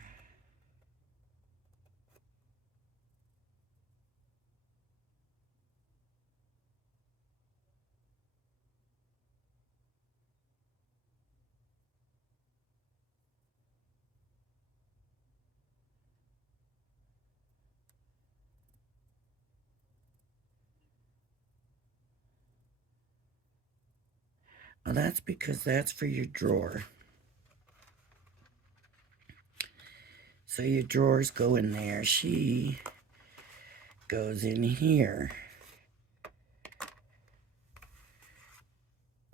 Well, that's because that's for your drawer. So your drawers go in there. She goes in here.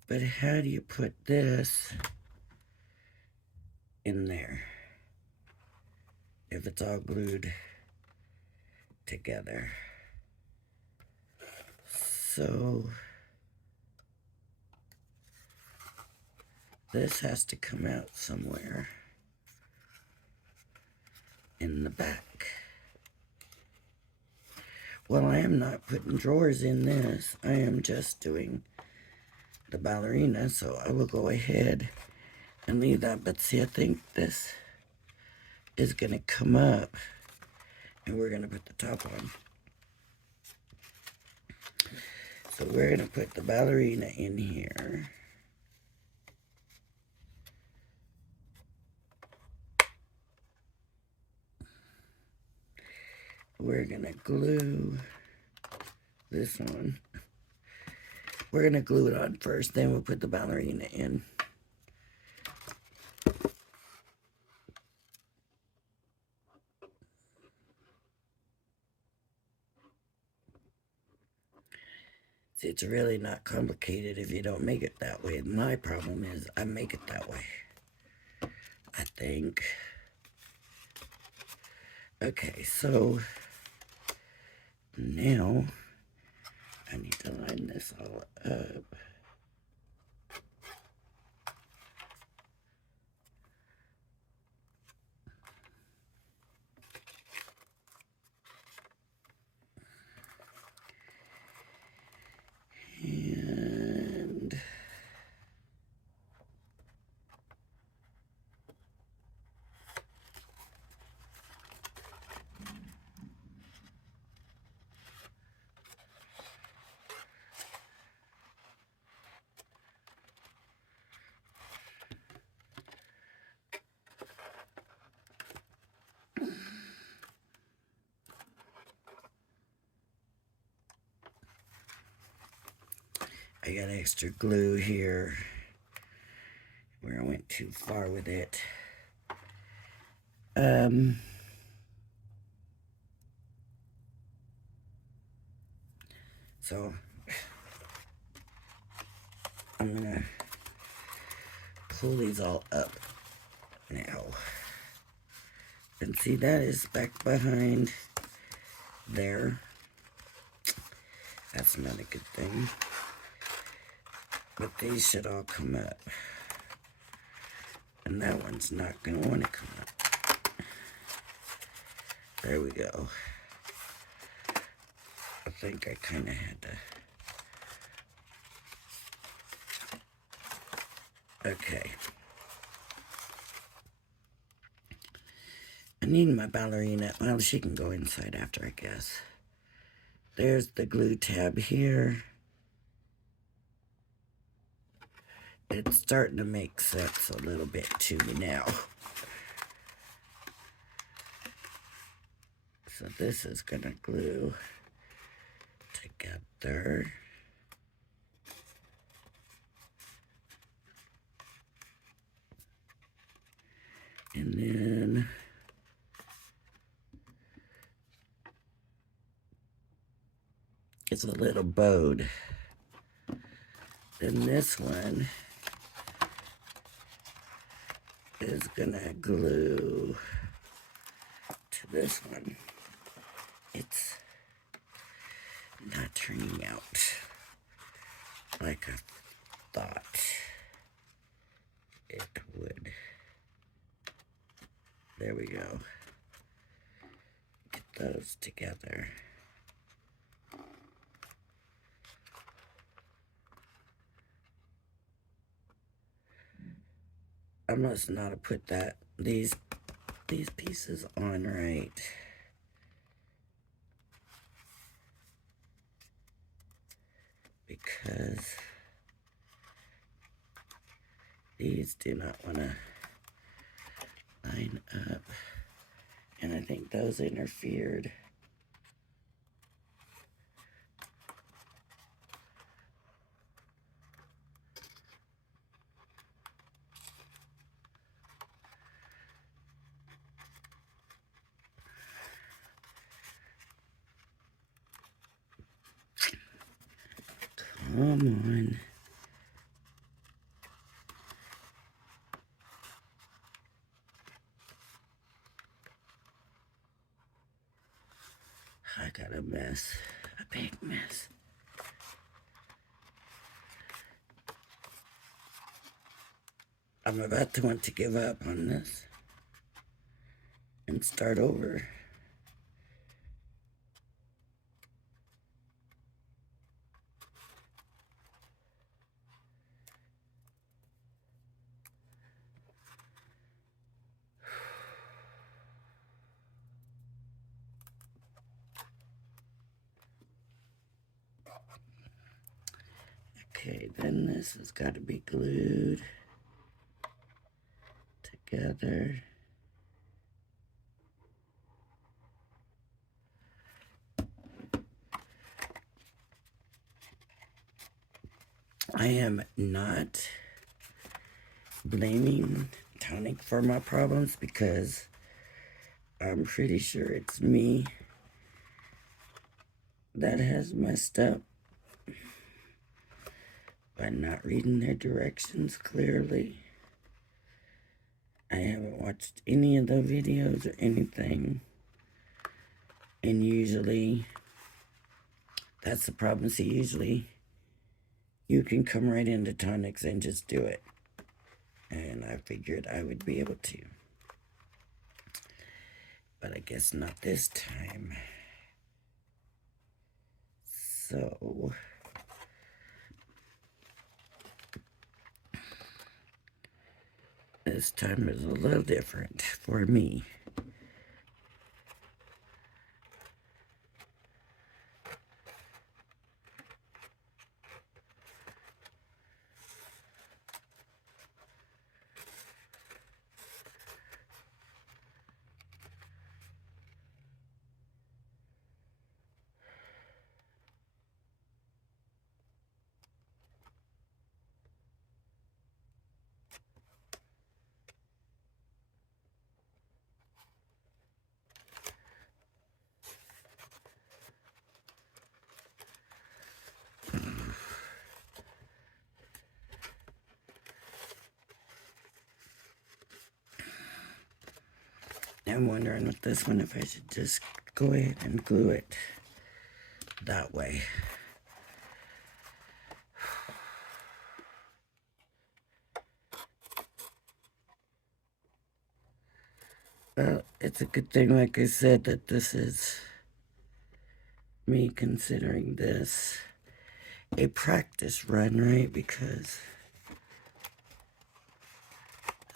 But how do you put this in there if it's all glued together? So this has to come out somewhere in the back. Well, I am not putting drawers in this. I am just doing the ballerina, so I will go ahead and leave that. But see, I think this is going to come up, and we're going to put the top on. So we're going to put the ballerina in here. We're going to glue this on. We're going to glue it on first, then we'll put the ballerina in. See, it's really not complicated if you don't make it that way. My problem is I make it that way, I think. Okay, so Now, I need to line this all up. And I got extra glue here where I went too far with it. So I'm gonna pull these all up now. And see, that is back behind there. That's not a good thing. But these should all come up. And that one's not gonna want to come up. There we go. I think I kind of had to. Okay. I need my ballerina. Well, she can go inside after, I guess. There's the glue tab here. It's starting to make sense a little bit to me now. So this is gonna glue together. And then it's a little bowed. Then this one is gonna glue to this one. It's not turning out like I thought it would. There we go. Get those together. I must not have put these pieces on right. Because these do not want to line up. And I think those interfered. Come on. I got a mess. A big mess. I'm about to want to give up on this and start over. Okay, then this has got to be glued together. I am not blaming Tonic for my problems because I'm pretty sure it's me that has messed up by not reading their directions clearly. I haven't watched any of the videos or anything, and usually That's the problem. See, usually you can come right into Tonics and just do it. And I figured I would be able to. But I guess not this time. So this time is a little different for me. I'm wondering with this one if I should just go ahead and glue it that way. Well, it's a good thing, like I said, that this is me considering this a practice run, right? Because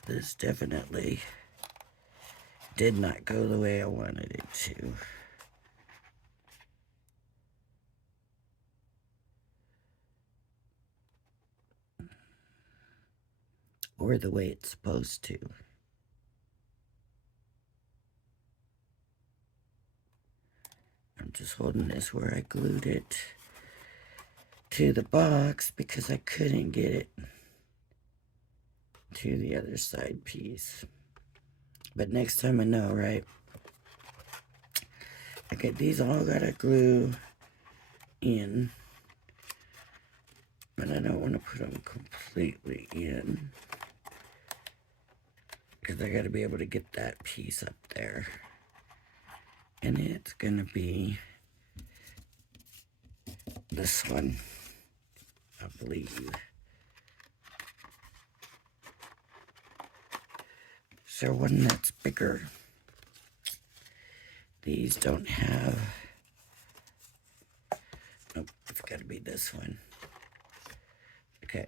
this definitely did not go the way I wanted it to. Or the way it's supposed to. I'm just holding this where I glued it to the box because I couldn't get it to the other side piece. But next time I know, right? Okay, these all gotta glue in. But I don't want to put them completely in. Because I gotta be able to get that piece up there. And it's gonna be this one, I believe. So one that's bigger. These don't have, nope, it's gotta be this one. Okay.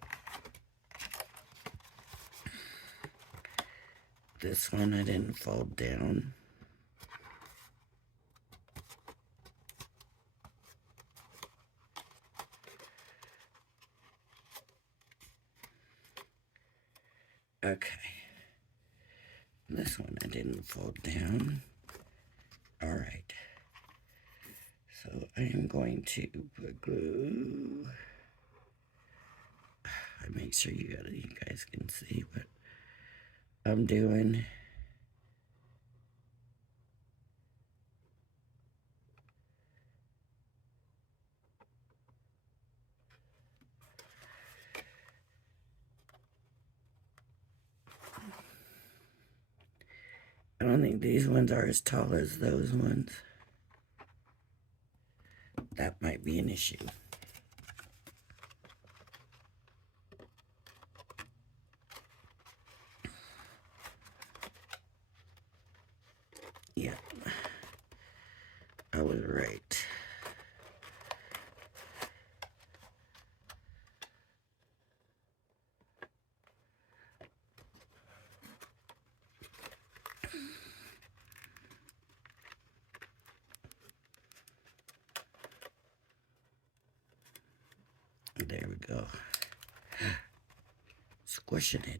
This one I didn't fold down. Okay. This one I didn't fold down. All right. So I am going to put glue. I make sure you guys can see what I'm doing. I don't think these ones are as tall as those ones. That might be an issue. Yeah, I was right. There we go. Squishing it.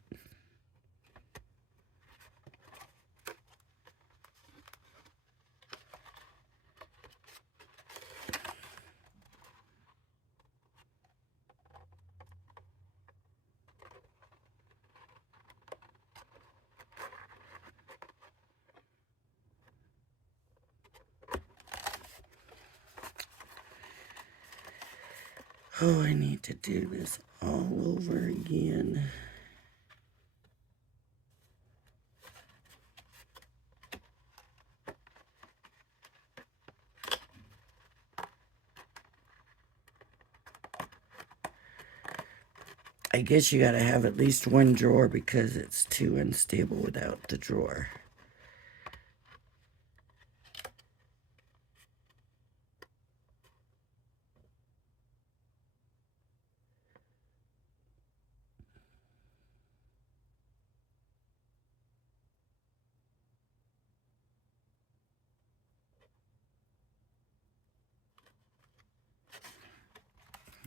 Oh, I need to do this all over again. I guess you gotta have at least one drawer because it's too unstable without the drawer.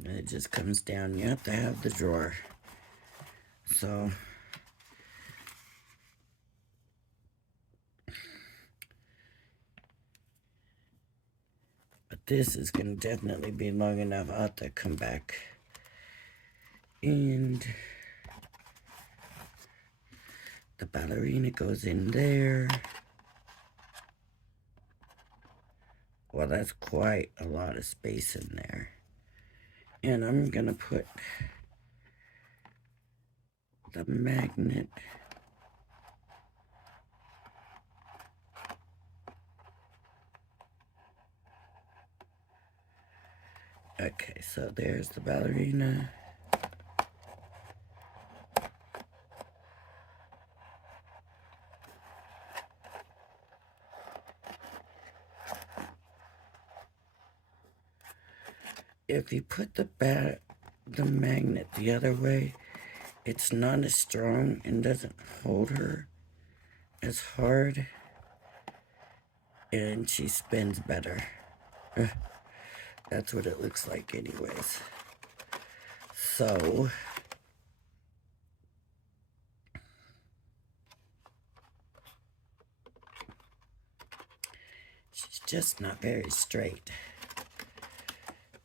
And it just comes down. You have to have the drawer. So but this is gonna definitely be long enough. I'll have to come back. And the ballerina goes in there. Well, that's quite a lot of space in there. And I'm gonna put the magnet okay, so there's the ballerina. If you put the magnet the other way, it's not as strong and doesn't hold her as hard, and she spins better. That's what it looks like anyways. So she's just not very straight.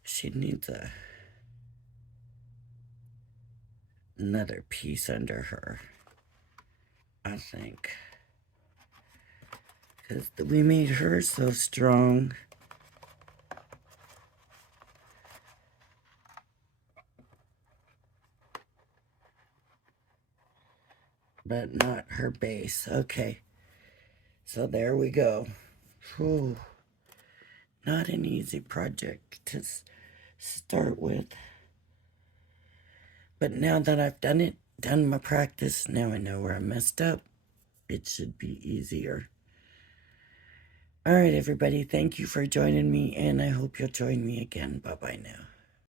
She needs another piece under her, I think, because we made her so strong. But not her base. Okay, so there we go. Whew. Not an easy project to start with. But now that I've done my practice, now I know where I messed up. It should be easier. All right, everybody, thank you for joining me, and I hope you'll join me again. Bye-bye now.